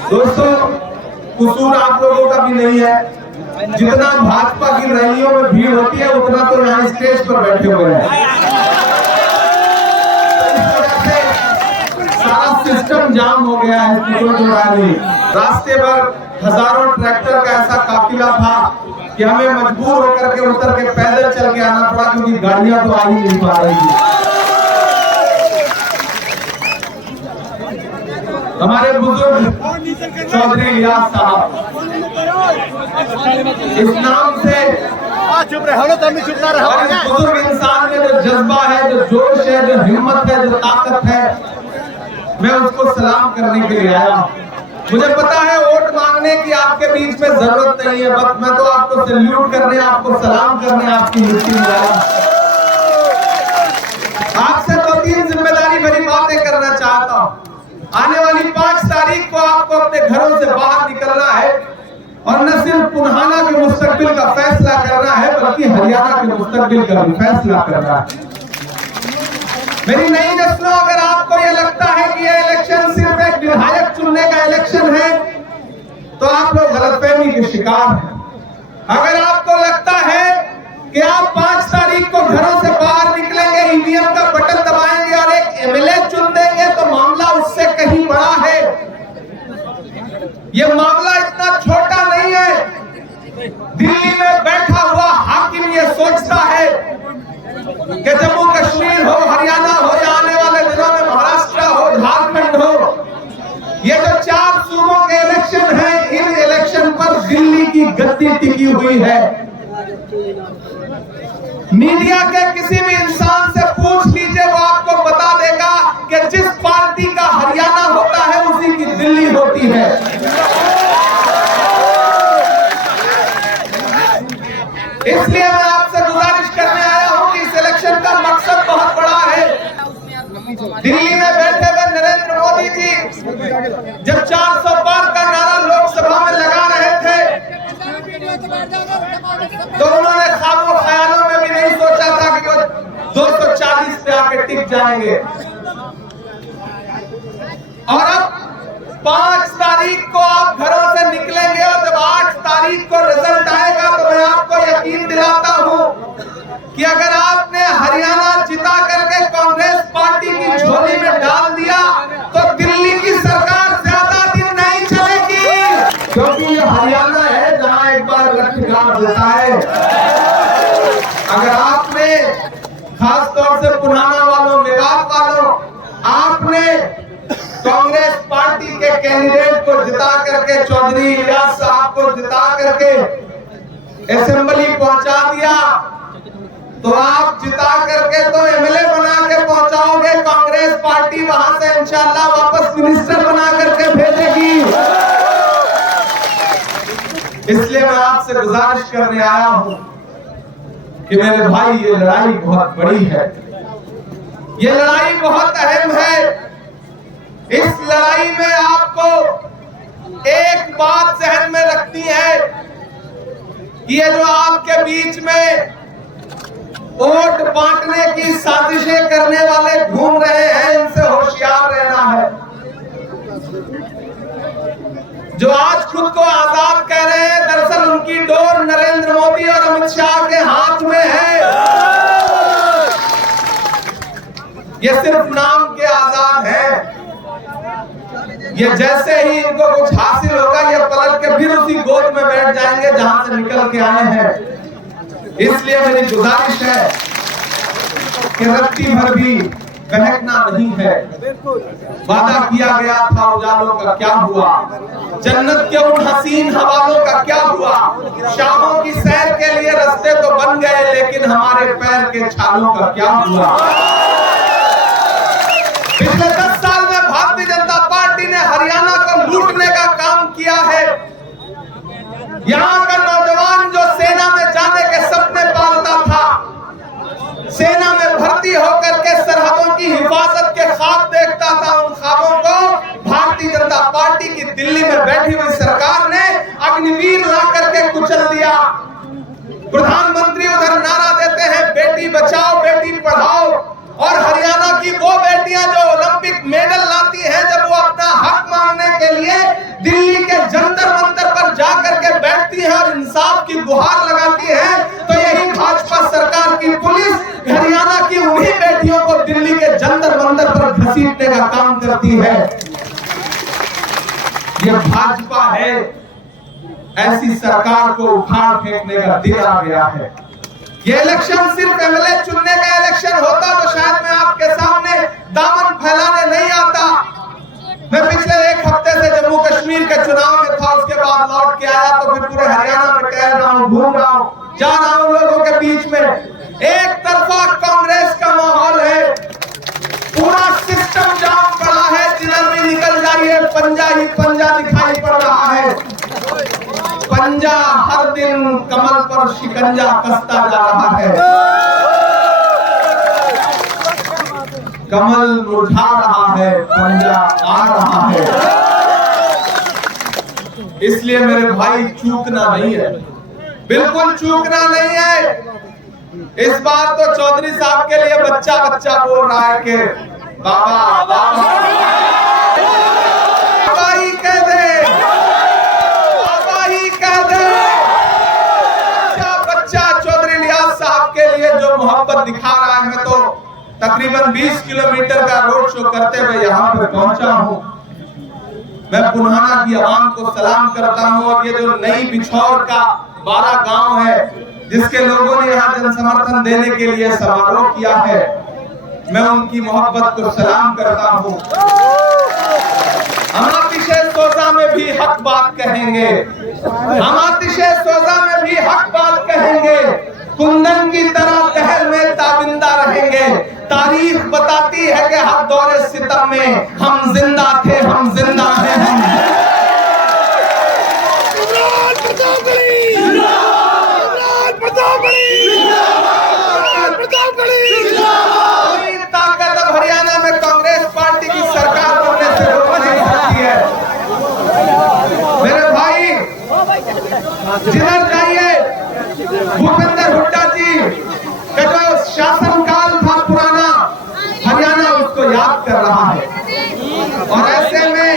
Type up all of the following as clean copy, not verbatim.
दोस्तों, कसूर आप लोगों का भी नहीं है। जितना भाजपा की रैलियों में भीड़ होती है उतना तो यहाँ स्टेज पर बैठे हुए हैं। सारा सिस्टम जाम हो गया है, इसमें कोई राय नहीं। रास्ते पर हजारों ट्रैक्टर का ऐसा काफिला था कि हमें मजबूर होकर के उतर के पैदल चल के आना पड़ा, क्योंकि गाड़ियां तो आ ही नहीं पा रही थी। हमारे बुजुर्ग चौधरी इलियास साहब, इस नाम से बुजुर्ग इंसान में जो जज्बा है, जो जोश है, जो हिम्मत है, जो ताकत है, मैं उसको सलाम करने के लिए आया। मुझे पता है वोट मांगने की आपके बीच में जरूरत नहीं है, बस मैं तो आपको सैल्यूट करने, आपको सलाम करने आपकी मिट्टी में आया। आपसे 2-3 जिम्मेदारी भरी बातें करना चाहता हूँ। आने वाली 5 तारीख को आपको अपने घरों से बाहर निकलना है और न सिर्फ पुन्हाना के मुस्तकबिल का फैसला करना है, बल्कि हरियाणा के मुस्तकबिल का भी फैसला करना है। मेरी नई नस्लों, अगर आपको यह लगता है कि यह इलेक्शन सिर्फ एक विधायक चुनने का इलेक्शन है, तो आप लोग गलतफहमी के शिकार हैं। अगर आपको लगता है कि आप 5 तारीख को घरों से बाहर निकलेंगे, ईवीएम का बटन दबाएंगे और एक एमएलए चुन देंगे, तो मामला उससे कहीं बड़ा है। यह मामला इतना छोटा नहीं है। दिल्ली में बैठा हुआ हाकिम यह सोचता है कि जम्मू कश्मीर हो, हरियाणा हो, या आने वाले दिनों में महाराष्ट्र हो, झारखंड हो, ये जो 4 सूबों के इलेक्शन हैं, इन इलेक्शन पर दिल्ली की गद्दी टिकी हुई है। मीडिया के किसी भी इंसान से पूछ लीजिए, वो आपको बता देगा कि जिस पार्टी का हरियाणा होता है उसी की दिल्ली होती है। इसलिए मैं आपसे गुजारिश करने आया हूं कि इस इलेक्शन का मकसद बहुत बड़ा है। दिल्ली में बैठे हुए नरेंद्र मोदी जी जब 400 पार का नारा लोकसभा में लगा रहे थे, तो उन्होंने ख्वाबों ख्यालों में भी नहीं सोचा था कि वो 240 पे आके टिक जाएंगे। और अब 5 तारीख को आप घरों से निकलेंगे और जब 8 तारीख को रिजल्ट आएगा, तो मैं आपको यकीन दिलाता हूं कि अगर आपने हरियाणा जिता करके कांग्रेस पार्टी की झोली में डाल दिया, तो दिल्ली की सरकार ज्यादा दिन नहीं चलेगी। क्योंकि ये हरियाणा है जहां एक बार रक्तदान होता है। अगर आपने, खास तौर से पुराना वालों, मेवात वालों, आपने कांग्रेस पार्टी के कैंडिडेट को जिता करके, चौधरी इलियास साहब को जिता करके असेंबली पहुंचा दिया, तो आप जिता करके तो एमएलए बना के पहुंचाओगे, कांग्रेस पार्टी वहां से इंशाल्लाह वापस मिनिस्टर बना करके भेजेगी। इसलिए मैं आपसे गुजारिश करने आया हूं कि मेरे भाई, ये लड़ाई बहुत बड़ी है, ये लड़ाई बहुत अहम है। इस लड़ाई में आपको एक बात जहन में रखनी है, ये जो आपके बीच में वोट बांटने की साजिशें करने वाले घूम रहे हैं, इनसे होशियार रहना है। जो आज खुद को आजाद कह रहे हैं, दरअसल उनकी डोर नरेंद्र मोदी और अमित शाह के हाथ में है। ये सिर्फ नाम के आजाद हैं। ये जैसे ही इनको कुछ हासिल होगा, ये पलट के फिर उसी गोद में बैठ जाएंगे जहां से निकल के आए हैं। इसलिए मेरी गुजारिश है कि रत्ती भर भी बहकना नहीं है। वादा किया गया था उजालों का क्या हुआ, जन्नत के उन हसीन हवालों का क्या हुआ। शामों की सैर के लिए रास्ते तो बन गए, लेकिन हमारे पैर के छालों का क्या हुआ। पिछले 10 साल में भारतीय जनता पार्टी ने हरियाणा को लूटने का काम किया है। यहाँ का नौजवान जो सेना में जाने के सपने पालता था, सेना में भर्ती होकर के सरहदों की हिफाजत के ख्वाब देखता था, उन ख्वाबों को भारतीय जनता पार्टी की दिल्ली में बैठी हुई सरकार ने अग्निवीर ला करके कुचल दिया। प्रधानमंत्री उधर नारा देते हैं बेटी बचाओ बेटी पढ़ाओ, और हरियाणा की वो बेटियां जो ओलंपिक मेडल लाती हैं, जब वो अपना हक मांगने के लिए जंतर मंतर पर जाकर के बैठती है और इंसाफ की गुहार लगाती है, तो यही भाजपा सरकार की पुलिस हरियाणा की उन्हीं बेटियों को दिल्ली के जंतर मंतर पर घसीटने का काम करती है। ये भाजपा है, ऐसी सरकार को उखाड़ फेंकने का दिन आ गया है। ये इलेक्शन सिर्फ एमएलए चुनने का इलेक्शन होता तो शायद मैं आपके सामने दामन फैलाने नहीं आता। मैं पिछले एक हफ्ते से जम्मू कश्मीर के चुनाव में था, उसके बाद लौट के आया तो फिर पूरे हरियाणा में टहल रहा हूँ, घूम रहा हूँ, जा रहा हूँ लोगों के बीच में। एक तरफा कांग्रेस का माहौल है, पूरा सिस्टम जाम पड़ा है, जिधर भी निकल जाइए पंजा ही पंजा दिखाई पड़ रहा है। पंजा हर दिन कमल पर शिकंजा कसता जा रहा है, कमल मुरझा रहा है, पंजा आ रहा है। इसलिए मेरे भाई चूकना नहीं है, बिल्कुल चूकना नहीं है। इस बार तो चौधरी साहब के लिए बच्चा बच्चा बोल रहा है कि बाबा बाबा ही कह दे, बाबा ही कह दे। बच्चा चौधरी इलियास साहब के लिए जो मोहब्बत दिखा रहा है, मैं तो तकरीबन 20 किलोमीटर का रोड शो करते हुए यहाँ पे पहुंचा हूँ। मैं पुन्हाना की आवाम को सलाम करता हूँ, और ये जो नई बिछौर का 12 गांव है जिसके लोगों ने यहाँ जन समर्थन देने के लिए समारोह किया है, मैं उनकी मोहब्बत को सलाम करता हूँ। हम अतिशय सोजा में भी हक बात कहेंगे, हम अतिशय सोजा में भी हक बात कहेंगे, कुंदन की तरह तहर में ताबिंदा रहेंगे। तारीख बताती है कि हर दौरे सितम में हम जिंदा थे, हम जिंदा हैं, हम ताकत अब हरियाणा में कांग्रेस पार्टी की सरकार बनने से रोक नहीं सकती है। मेरे भाई जिधर जाइए, भूपेंद्र हुड्डा जी का जो शासनकाल था पुराना, हरियाणा उसको याद कर रहा है। और ऐसे में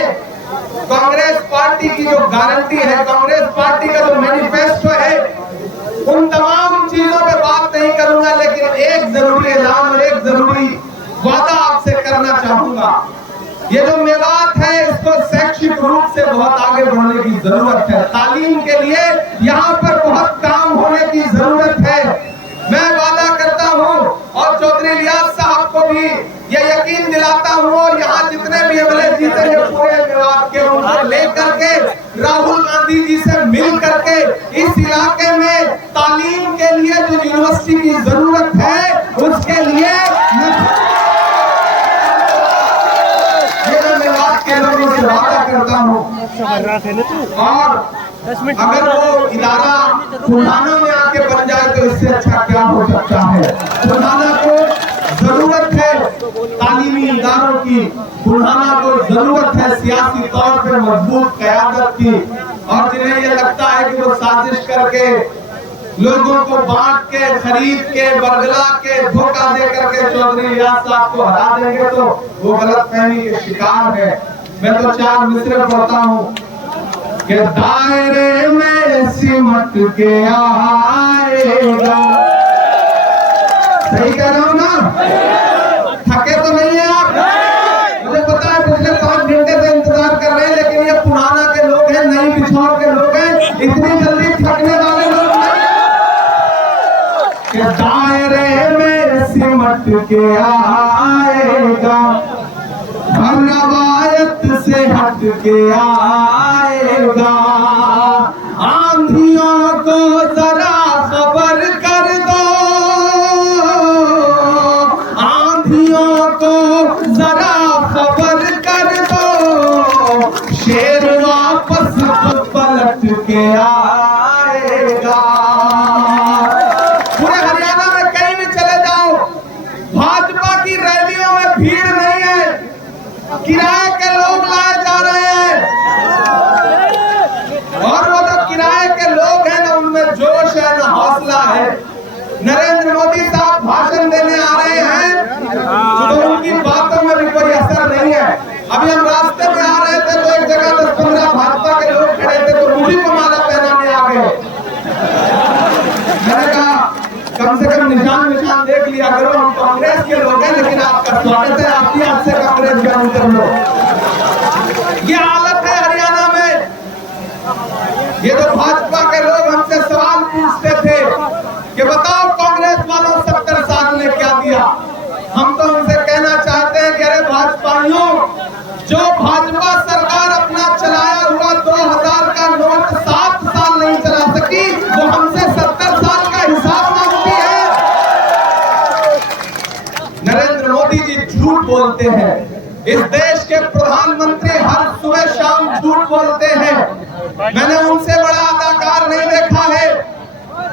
कांग्रेस पार्टी की जो गारंटी है, कांग्रेस पार्टी का जो मैनिफेस्टो है, उन तमाम चीजों पे बात नहीं करूंगा, लेकिन एक जरूरी ऐलान और एक जरूरी वादा आपसे करना चाहूंगा। ये जो मेवात है, इसको शैक्षिक रूप से बहुत आगे बढ़ने की जरूरत है। तालीम के लिए यहाँ पर बहुत काम होने की जरूरत है। मैं वादा करता हूँ और चौधरी इलियास साहब को भी ये यकीन दिलाता हूँ, और यहाँ जितने भी एमएलए जीतेंगे पूरे मेवात के, उनको लेकर के राहुल गांधी जी से मिल करके इस इलाके में तालीम के लिए जो यूनिवर्सिटी की जरूरत है, उसके लिए मेवात के लोगों से वादा करता हूँ। और अगर वो इदारा पुराना में आके बन जाए तो इससे अच्छा क्या हो सकता है। पुराना को जरूरत है तालीमी इदारों की, पुराना को जरूरत है सियासी तौर पे मजबूत क़यादत की। और जिन्हें ये लगता है कि वो साजिश करके लोगों को बांट के, खरीद के, बरगला के, धोखा दे करके चौधरी इलियास साहब को हरा देंगे, तो वो गलतफहमी के शिकार है। मैं तो 4 मिसरे पढ़ता हूँ कि दायरे में सिमट के आएगा। सही कह रहा हूँ ना? थके तो नहीं है आप? मुझे पता है पिछले 5 घंटे से इंतजार कर रहे हैं, लेकिन ये पुराना के लोग हैं, नई बिछौर के लोग हैं, इतनी जल्दी थकने वाले लोग नहीं। कि दायरे में सिमट के आएगा, हर रवायत से हट के आएगा। आंधियों को जरा खबर कर दो, आंधियों को जरा खबर कर दो, शेर वापस पलट के आएगा। पूरे हरियाणा में कहीं भी चले जाओ, भाजपा की रैलियों में भीड़ नहीं है, किराए के लोग लाए जा रहे हैं। और वो जो किराए के लोग हैं ना, उनमें जोश है ना हौसला है। नरेंद्र मोदी साहब भाषण देने आ रहे हैं तो उनकी बातों में भी कोई असर नहीं है। अभी हम रास्ते में आ रहे थे तो एक जगह 10-15 भाजपा के लोग खड़े का स्वागत है, आपकी आज से कांग्रेस ज्वाइन कर लो। ये हालत है हरियाणा में। ये तो भाजपा के लोग हमसे सवाल पूछते थे कि बताओ कांग्रेस वालों 70 साल में क्या दिया। हम तो उनसे कहना चाहते हैं कि अरे भाजपाइयों, जो भाजपा सरकार अपना चलाया हुआ 2000 का नोट 7 साल नहीं चला सकी, वो हमसे 70 साल का हिसाब मांगती है। नरेंद्र मोदी जी झूठ बोलते हैं। इस देश के प्रधानमंत्री हर सुबह शाम झूठ बोलते हैं। मैंने उनसे बड़ा अदाकार नहीं देखा है।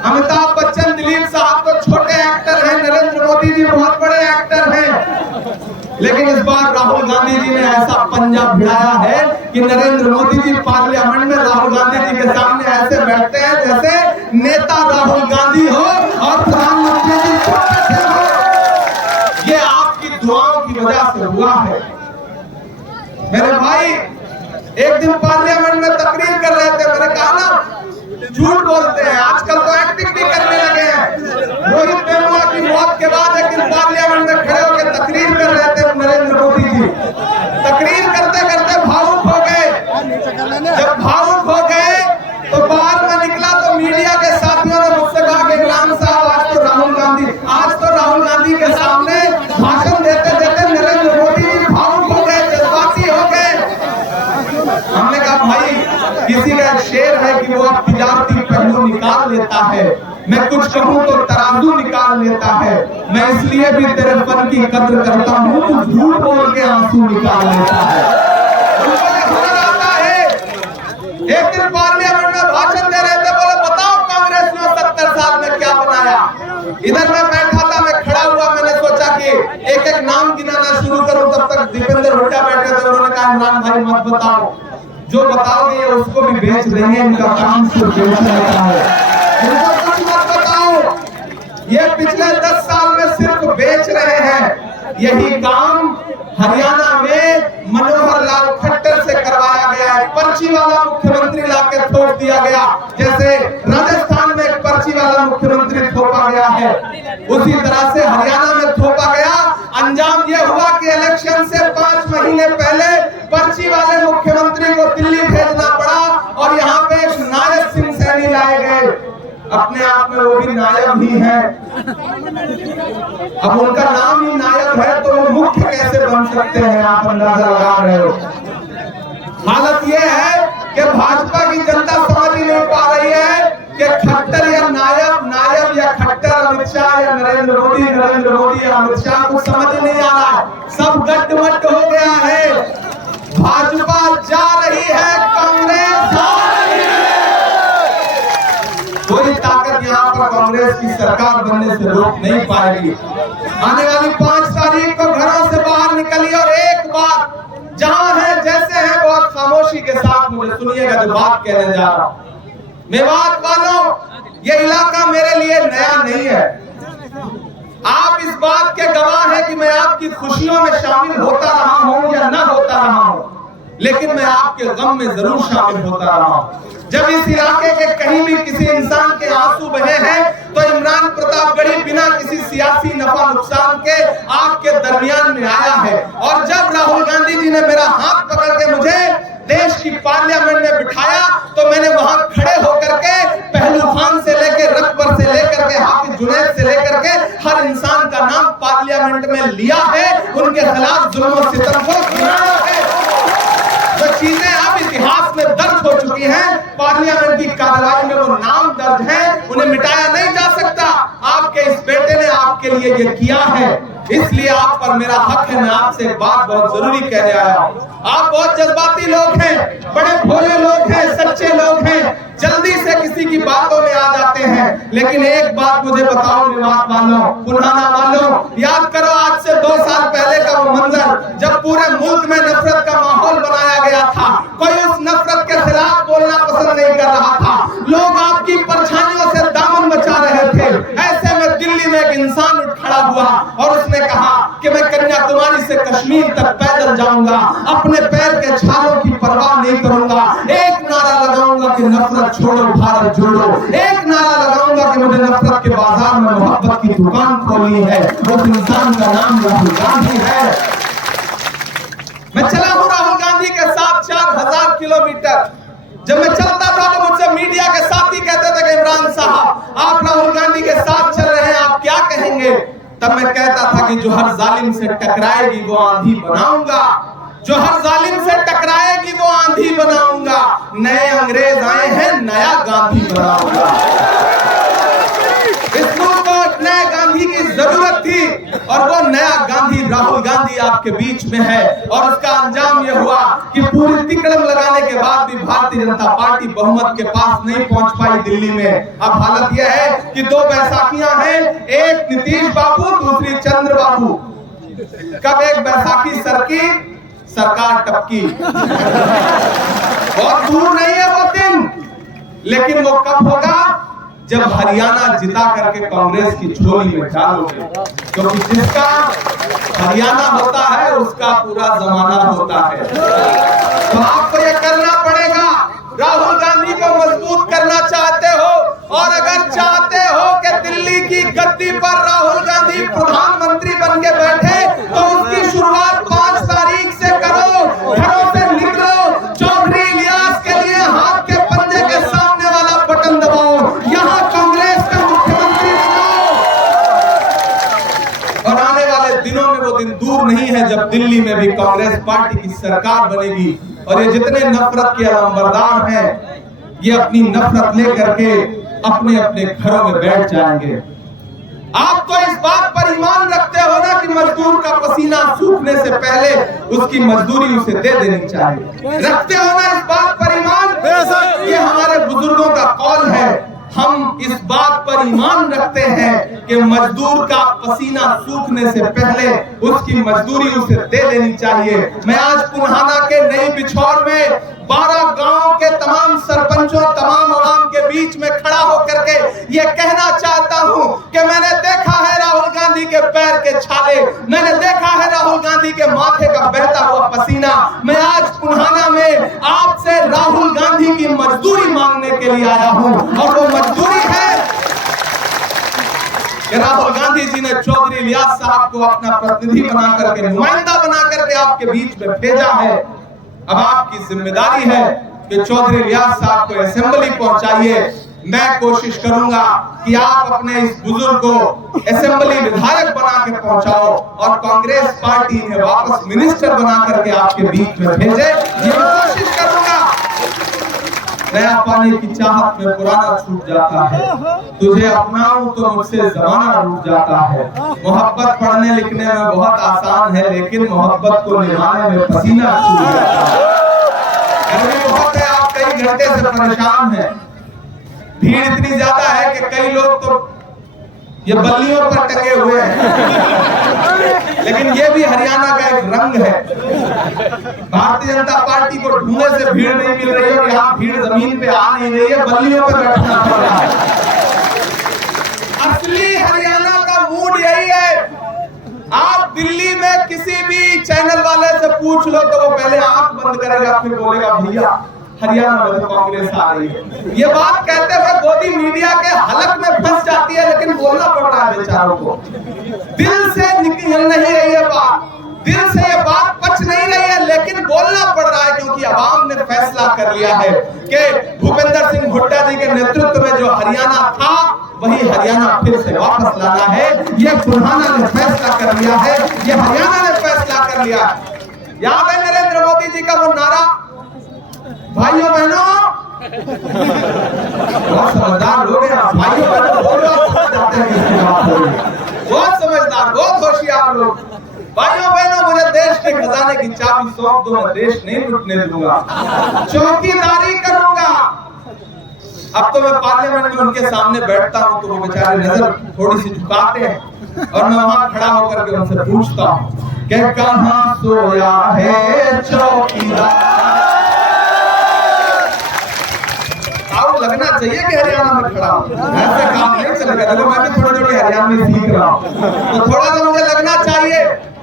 अमिताभ बच्चन, दिलीप साहब तो छोटे एक्टर हैं, नरेंद्र मोदी जी बहुत बड़े एक्टर हैं। लेकिन इस बार राहुल गांधी जी ने ऐसा पंजा भिड़ाया है कि नरेंद्र मोदी जी पार्लियामेंट में राहुल गांधी जी के सामने ऐसे बैठते हैं जैसे नेता राहुल गांधी हो और प्रधानमंत्री जी बैठे हो। ये आपकी दुआओं की वजह से हुआ है। मेरे भाई एक दिन पार्लियामेंट में तकरीर कर रहे थे, मैंने कहा ना झूठ बोलते हैं, आजकल तो एक्टिंग भी करने लगे हैं। रोहित वेमुला की मौत के बाद एक दिन पार्लियामेंट में खड़े होकर तकरीर कर रहे थे नरेंद्र मोदी जी। तकरीर करते करते भावुक हो गए। जब भावुक हो गए तो बाहर में निकला तो मीडिया के साथियों ने मुझसे कहा कि इमरान साहब आज तो राहुल गांधी के सामने भाषण देते देते नरेंद्र मोदी जी भावुक हो गए, जज्बाती हो गए। हमने कहा भाई, किसी का शेर है कि वो तिजारती पहलू निकाल लेता है, मैं कुछ कहूं तो तराजू निकाल लेता है। मैं इसलिए भी तेरे फन की कद्र करता हूं, तू झूठ बोल के आंसू निकाल लेता है। हुनर आता है। एक दिन पार्लियामेंट में भाषण दे रहे थे, बोले बताओ कांग्रेस ने 70 साल में क्या बनाया। इधर मैं बैठा था, मैं खड़ा हुआ, मैंने सोचा कि एक एक नाम गिनाना शुरू करूं, तब तक दीपेंद्र हुड्डा बैठे थे। उन्होंने कहा इमरान भाई मत बताओ, जो बताओगे उसको भी बेच देंगे, इनका काम सिर्फ बेचने का है, इनको कुछ मत बताओ। ये पिछले 10 साल में सिर्फ बेच रहे हैं। यही काम हरियाणा में मनोहर लाल खट्टर से करवाया गया है। पर्ची वाला मुख्यमंत्री लाके थोप दिया गया, जैसे राजस्थान में एक पर्ची वाला मुख्यमंत्री थोपा गया है, उसी तरह से हरियाणा में थोपा गया। अंजाम ये हुआ कि इलेक्शन से 5 महीने पहले पर्ची वाले मुख्यमंत्री को दिल्ली भेजना पड़ा और यहाँ पे एक नायब सिंह सैनी लाए गए। अपने आप में वो भी नायब ही है। अब उनका नाम ही नायब है तो वो मुख्य कैसे बन सकते हैं, आप अंदाजा लगा रहे हो। हालत ये है कि भाजपा की जनता समझ ही नहीं पा रही है कि खट्टर या नायब, नायब या खट्टर, अमित शाह या नरेंद्र मोदी, नरेंद्र मोदी या अमित शाह, कुछ समझ नहीं आ रहा है। सब गड्ढमड्ढ हो गया है। भाजपा जा रही है, कांग्रेस आ रही है। कोई ताकत यहाँ पर कांग्रेस की सरकार बनने से रोक नहीं पाएगी। आने वाली 5 तारीख को घरों से बाहर निकलिए और एक बात, जहां है जैसे है, बहुत खामोशी के साथ मुझे सुनिएगा जो बात कहने जा रहा हूं। मेवात वालों, ये इलाका मेरे लिए नया नहीं है। आप इस बात के गवाह हैं कि मैं आपकी खुशियों में शामिल होता रहा हूं या न होता रहा हूं, लेकिन मैं आपके गम में जरूर शामिल होता रहा हूं। जब इस इलाके के कहीं भी किसी इंसान के आंसू बहे हैं तो इमरान प्रतापगढ़ी बिना किसी सियासी नफा नुकसान के आपके दरमियान में आया है। और जब राहुल गांधी जी ने मेरा हाथ पकड़ के मुझे देश की पार्लियामेंट में बिठाया तो मैंने वहां खड़े होकर के पहलू खान से लेकर रकबर से लेकर के हाफिज जुनैद से लेकर के हर इंसान का नाम पार्लियामेंट में लिया है, उनके खिलाफ जुल्म सितम को गिराया है। जो चीजें अब इतिहास में दर्ज हो चुकी हैं, पार्लियामेंट की कार्रवाई में वो नाम दर्ज है, उन्हें मिटाया नहीं जा सकता। आपके इस बेटे ने आपके लिए ये किया है, इसलिए आप पर मेरा हक है। मैं आपसे एक बात बहुत जरूरी कहने आया हूं। आप बहुत जज्बाती लोग हैं, बड़े भोले लोग हैं, सच्चे लोग हैं, जल्दी से किसी की बातों में आ जाते हैं। लेकिन एक बात मुझे बताओ मेवात वालों, पुराना वालों, याद करो आज से 2 साल पहले का वो मंजर जब पूरे मुल्क में नफरत का माहौल बनाया गया था। कोई उस नफरत के खिलाफ बोलना पसंद नहीं कर रहा था। लोग आपकी परछाइयों से दामन बचा रहे थे। ऐसे में दिल्ली में एक इंसान उठ खड़ा हुआ और उसने कहा कि मैं कन्याकुमारी से कश्मीर तक पैदल जाऊंगा, अपने पैर के छालों की परवाह नहीं करूंगा। एक नारा लगाऊंगा कि नफरत छोड़ो भारत जोड़ो। एक नारा लगाऊंगा कि मुझे नफरत के बाजार में मोहब्बत की दुकान खोलनी है। उस इंसान का नाम राहुल गांधी है। मैं चला हूं राहुल गांधी के साथ 4000 किलोमीटर। जब मैं चलता था तो मुझसे मीडिया के साथी कहते थे कि इमरान साहब आप राहुल गांधी के साथ चल रहे हैं, आप क्या कहेंगे? तब मैं कहता था कि जो हर जालिम से टकराएगी वो आंधी बनाऊंगा, जो हर जालिम से टकराएगी वो आंधी बनाऊंगा। नए अंग्रेज आए हैं, नया गांधी बनाऊंगा। इस मुल्क को नए गांधी की जरूरत थी और वो नया गांधी राहुल गांधी आपके बीच में है। और उसका अंजाम यह हुआ कि पूरी तिकड़म लगाने के बाद भी भारतीय जनता पार्टी बहुमत के पास नहीं पहुंच पाई दिल्ली में। अब हालत यह है कि दो बैसाखियां हैं, एक नीतीश बाबू, दूसरी चंद्रबाबू। कब एक बैसाखी सरकी, सरकार टपकी। बहुत दूर नहीं है वो दिन, लेकिन वो कब होगा? जब हरियाणा जिता करके कांग्रेस की झोली में डालोगे, क्योंकि जिसका हरियाणा होता है उसका पूरा जमाना होता है। तो आपको ये करना पड़ेगा। राहुल गांधी को मजबूत करना चाहते हो और अगर चाहते हो कि दिल्ली की गद्दी पर राहुल गांधी प्रधानमंत्री बन के बैठे तो उसकी शुरुआत 5 तारीख से करो। घरों से निकलो, चौधरी इलियास के लिए हाथ के पंजे के सामने वाला बटन दबाओ, यहाँ कांग्रेस का मुख्यमंत्री बनाओ। और आने वाले दिनों में वो दिन दूर नहीं है जब दिल्ली में भी कांग्रेस पार्टी की सरकार बनेगी और ये जितने नफरत के अलंबरदार हैं ये अपनी नफरत लेकर के अपने अपने घरों में बैठ जाएंगे। आप तो इस बात पर ईमान रखते हो ना कि मजदूर का पसीना सूखने से पहले उसकी मजदूरी उसे दे देनी चाहिए। रखते हो ना इस बात पर ईमान? ये हमारे बुजुर्गों का कौल है। हम इस बात पर ईमान रखते हैं कि मजदूर का पसीना सूखने से पहले उसकी मजदूरी उसे दे देनी चाहिए। मैं आज पुन्हाना के नई बिछौर में 12 गांवों के तमाम सरपंचों, तमाम आवाम के बीच में खड़ा होकर के ये कहना चाहता हूं कि मैंने देखा है राहुल गांधी के पैर के छाले, मैंने देखा है राहुल गांधी के माथे का बहता हुआ पसीना। मैं आज पुन्हाना में आपसे राहुल गांधी की मजदूरी मांगने के लिए आया हूं और वो मजदूरी है कि राहुल गांधी जी ने चौधरी इलियास साहब को अपना प्रतिनिधि बना करके, नुमाइंदा बना करके आपके बीच में भेजा है। अब आपकी जिम्मेदारी है कि चौधरी इलियास साहब को असेंबली पहुंचाइए। मैं कोशिश करूंगा कि आप अपने इस बुजुर्ग को असेंबली विधायक बना के पहुंचाओ और कांग्रेस पार्टी ने वापस मिनिस्टर बना करके आपके बीच में भेजे। ये मैं कोशिश करूंगा। नया पाने की चाहत में पुराना छूट जाता है, तुझे अपनाऊं तो मुझसे जमाना रूठ जाता है। मोहब्बत पढ़ने लिखने में बहुत आसान है, लेकिन मोहब्बत को निभाने में पसीना छूट जाता है। गर्मी बहुत है, आप कई घंटे से परेशान हैं। भीड़ इतनी ज्यादा है कि कई लोग तो ये बल्लियों पर टंगे हुए हैं। लेकिन ये भी हरियाणा का एक रंग है। भारतीय जनता पार्टी को ढूंढने से भीड़ नहीं मिल रही है और यहाँ भीड़ जमीन पे आ नहीं रही है, बल्लियों पे बैठना पड़ रहा है। असली हरियाणा का मूड यही है। आप दिल्ली में किसी भी चैनल वाले से पूछ लो तो वो पहले आंख बंद करेगा, फिर बोलेगा भैया हरियाणा में तो कांग्रेस आ रही है। ये बात कहते हुए मोदी मीडिया के हलक में फंस जाती है, लेकिन बोलना पड़ रहा है बेचारों को। दिल से निकल नहीं रही है बात, दिल से ये बात पच नहीं रही है, लेकिन बोलना पड़ रहा है क्योंकि आवाम ने फैसला कर लिया है कि भूपेंद्र सिंह हुड्डा जी के नेतृत्व में जो हरियाणा था वही हरियाणा फिर से वापस लाना है। ये बुरहाना ने फैसला कर लिया है, ये हरियाणा ने फैसला कर लिया। याद है नरेंद्र मोदी जी का वो नारा, भाइयों बहनों, बहुत समझदार लोग हैं, भाइयों बहनों बोल रहे हो, जाते हैं किसकी बात हो रही है। बहुत समझदार, बहुत होशियार लोग। भाइयों बहनों, मुझे देश के खजाने की चाबी सौंप दो, मैं देश नहीं लूटने दूंगा, चौकीदारी करूंगा। अब तो मैं पार्लियामेंट में उनके सामने बैठता हूं तो वो बेचारे नजर थोड़ी सी झुकाते हैं और मैं वहां खड़ा होकर के उनसे पूछता हूं कि कहां सोया है चौकीदार। लगना चाहिए कि हरियाणा में खड़ा हूं, ऐसे काम नहीं चलेगा। देखो मैं भी थोड़ी थोड़ी हरियाणवी सीख रहा हूं, तो थोड़ा सा मुझे लगना चाहिए।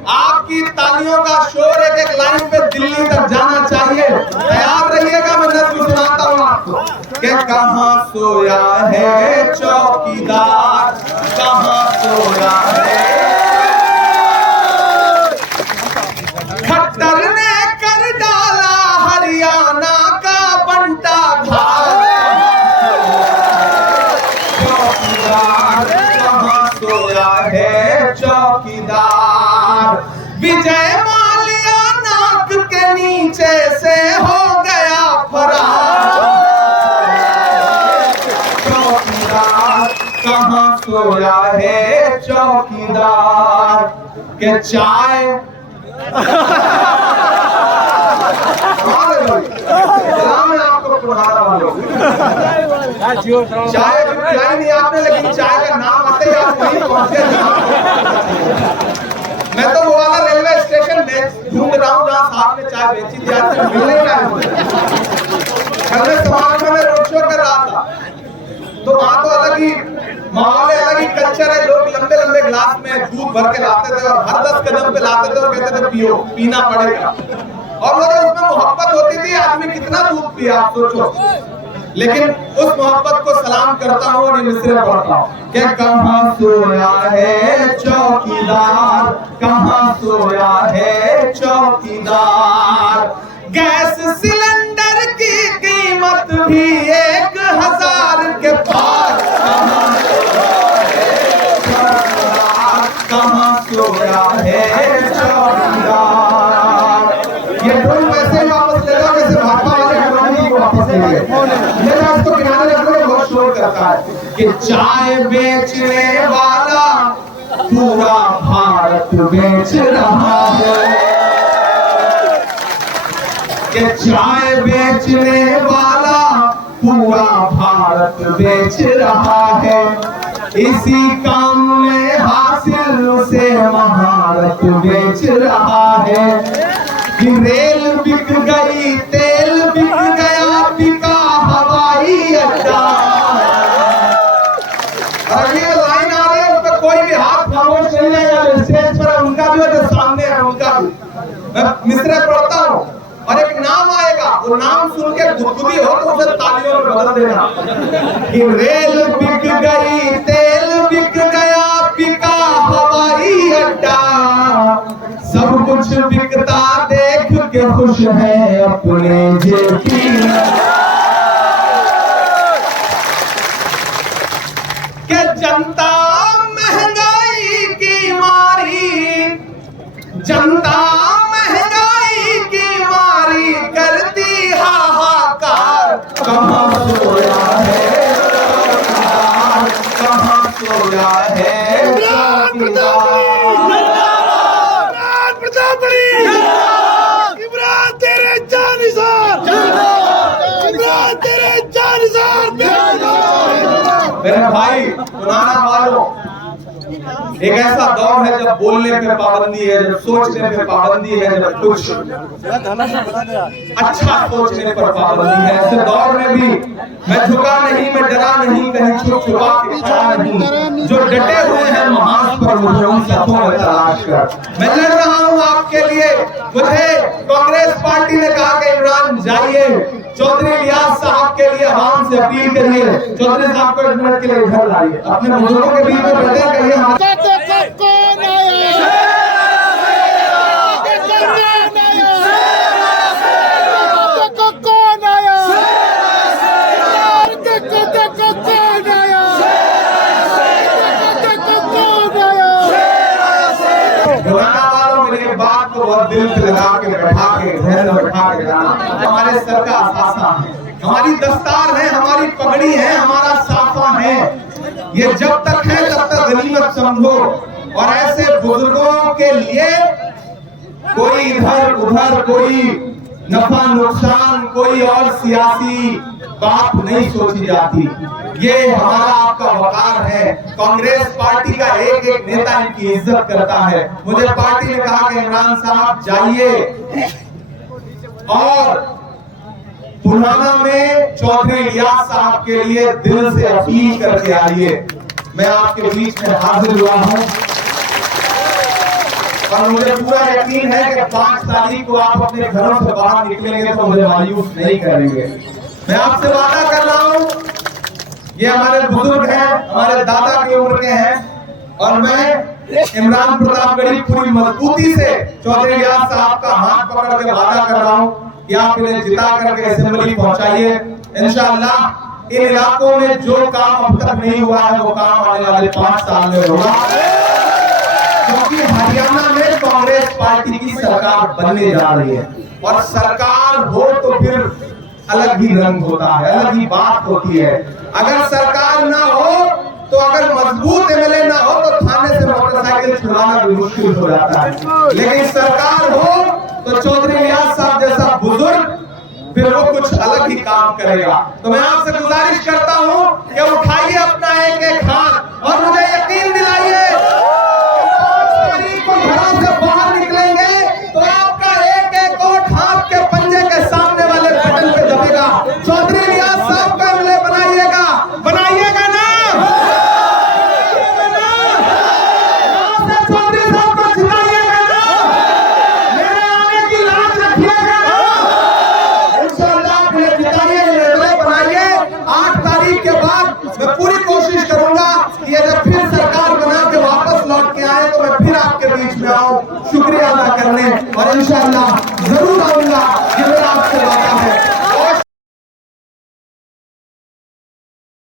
आपकी ताली तालियों का शोर एक एक लाइन पे दिल्ली तक जाना चाहिए। तैयार रहिएगा, मैं नज़्म सुनाता हूँ आपको कि कहाँ सोया है चौकीदार, कहाँ सोया है। खट्टर ने कर डाला हरियाणा का बंटा धार, चौकीदार कहाँ सोया है चौकीदार। विजय माल्या नाक के नीचे से हो गया फरार, चौकीदार कहाँ सोया है चौकीदार। के चाय मैं आपको पढ़ा रहा हूँ, चाय पिलाई नहीं आपने, लेकिन चाय का नाम आते ही आप वहीं पहुंचे। मैं तो वो वाला रेलवे स्टेशन ढूंढ रहा हूँ जहाँ साहब ने चाय बेची थी, आज तक मिल नहीं रहा है। कल में समाज में रोड शो कर रहा था, तो वहाँ तो अलग ही माहौल है, अलग ही कल्चर है। लोग लंबे लंबे गिलास में दूध भर के लाते थे और हर 10 कदम पे लाते थे और कहते थे पियो, पीना पड़ेगा। और वो जो उसमें मोहब्बत होती थी, आदमी कितना दूध पिया आप सोचो। लेकिन उस मोहब्बत को सलाम करता हूँ और ये मिसरे पढ़ता हूँ कि कहाँ सोया है चौकीदार, कहाँ सोया है चौकीदार। गैस सिलेंडर की कीमत भी 1000 के पार, कहाँ सोया है चौकीदार। ये ढोल वैसे ही वापस ले लो जैसे भाजपा वाले हनुमान को वापस ले गए। ये इसको किनारे रखो, बहुत शोर करता है कि चाय बेचने वाला पूरा भारत बेच रहा है, कि चाय बेचने वाला पूरा भारत बेच रहा है। इसी काम में हासिल से महारत बेच रहा है। कि रेल बिक गई, तेल बिक गया, बिका हवाई अड्डा। अगर ये लाइन आ रही है उस पर कोई भी हाथ खामोश नहीं जाएगा। स्टेज पर उनका भी और सामने है उनका भी। मैं मिसरे पढ़ता हूँ और एक नाम आएगा, वो नाम सुन के गुदगुदी हो तो उसे तालियों में बदल देना। कि रेल बिक गई, तेल बिक गया, बिका हवाई अड्डा। सब कुछ बिकता देख के खुश है अपने जेब की। कि जनता महंगाई की मारी, जनता महंगाई की मारी करती हाहाकार। कहाँ सोया है चौकीदार, कहाँ सोया है चौकीदार। इमरान तेरे जानिसार, इमरान तेरे जानिसार। मेरे भाई पुराना वालों, एक ऐसा दौर है जब बोलने पे पाबंदी है, जब सोचने पे पाबंदी है, जब कुछ अच्छा सोचने पर पाबंदी है। ऐसे दौर में भी मैं झुका नहीं, मैं डरा नहीं, कहीं छुप छुपा के खड़ा नहीं। जो डटे हुए हैं महान पर मुझे उन सबों में तलाश कर। मैं लड़ रहा हूँ आपके लिए। मुझे कांग्रेस पार्टी ने कहा कि इमरान जाइए, चौधरी इलियास साहब के लिए आवाम से अपील करिए, चौधरी साहब को 1 मिनट के लिए इधर लाइए, अपने बुजुर्गों के बीच में बैठे करिए हमारे बात को बहुत दिल पे लगा के बैठा के ध्यान में बैठा के जाना हमारे सर का आसासा है, हमारी दस्तार है, हमारी पगड़ी है, हमारा साफा है। ये जब तक है तब तक गनीमत समझो। और ऐसे बुजुर्गों के लिए कोई इधर उधर, कोई नफा नुकसान, कोई और सियासी बात नहीं सोची जाती। ये हमारा आपका वकार है। कांग्रेस पार्टी का एक एक नेता इनकी इज्जत करता है। मुझे पार्टी ने कहा कि इमरान साहब जाइए और पुराना में चौधरी इलियास साहब के लिए दिल से अपील करके आइए। मैं आपके बीच में हाजिर हुआ हूं। और मुझे पूरा यकीन है कि 5 तारीख को आप अपने घरों से बाहर निकलेंगे तो मुझे मायूस नहीं करेंगे। मैं आपसे वादा कर रहा हूँ, ये हमारे बुजुर्ग हैं, हमारे दादा की उम्र के हैं, और मैं इमरान प्रतापगढ़ी पूरी मजबूती से चौधरी रियाज साहब का हाथ पकड़ के वादा कर रहा हूँ कि आप इन्हें जिता करके असेंबली पहुंचाइए। इंशाअल्लाह इन इलाकों में जो काम अब तक नहीं हुआ है वो काम आने वाले 5 साल में होगा, क्योंकि हरियाणा में कांग्रेस पार्टी की सरकार बनने जा रही है। और सरकार हो तो फिर अलग ही रंग होता है, अलग ही बात होती है। अगर सरकार ना हो तो, अगर मजबूत एमएलए ना हो तो थाने से मोटरसाइकिल छुड़ाना भी मुश्किल हो जाता है। लेकिन सरकार हो तो चौधरी रियाज साहब जैसा बुजुर्ग फिर वो कुछ अलग ही काम करेगा। तो मैं आपसे गुजारिश करता हूं कि उठाइए अपना एक एक हाथ और मुझे यकीन दिलाइए को घरों से बाहर निकलेंगे तो आपका एक एक वोट हाथ के पंजे के सामने वाले बटन पे दबेगा। चौधरी रियाज साहब का एमएलए बनाइएगा, बनाइएगा ना? चौधरी साहब को जिताइएगा ना? मेरे आने की लाज रखिएगा ना? इंशाअल्लाह मुझे जिताइए, एमएलए बनाइए। 8 तारीख के बाद मैं पूरी कोशिश करूंगा कि जब फिर सरकार बना के वापस लौट के आए तो मैं फिर आपके बीच में आऊं शुक्रिया अदा करने, और इंशाअल्लाह जरूर आऊंगा। ये मेरा आपसे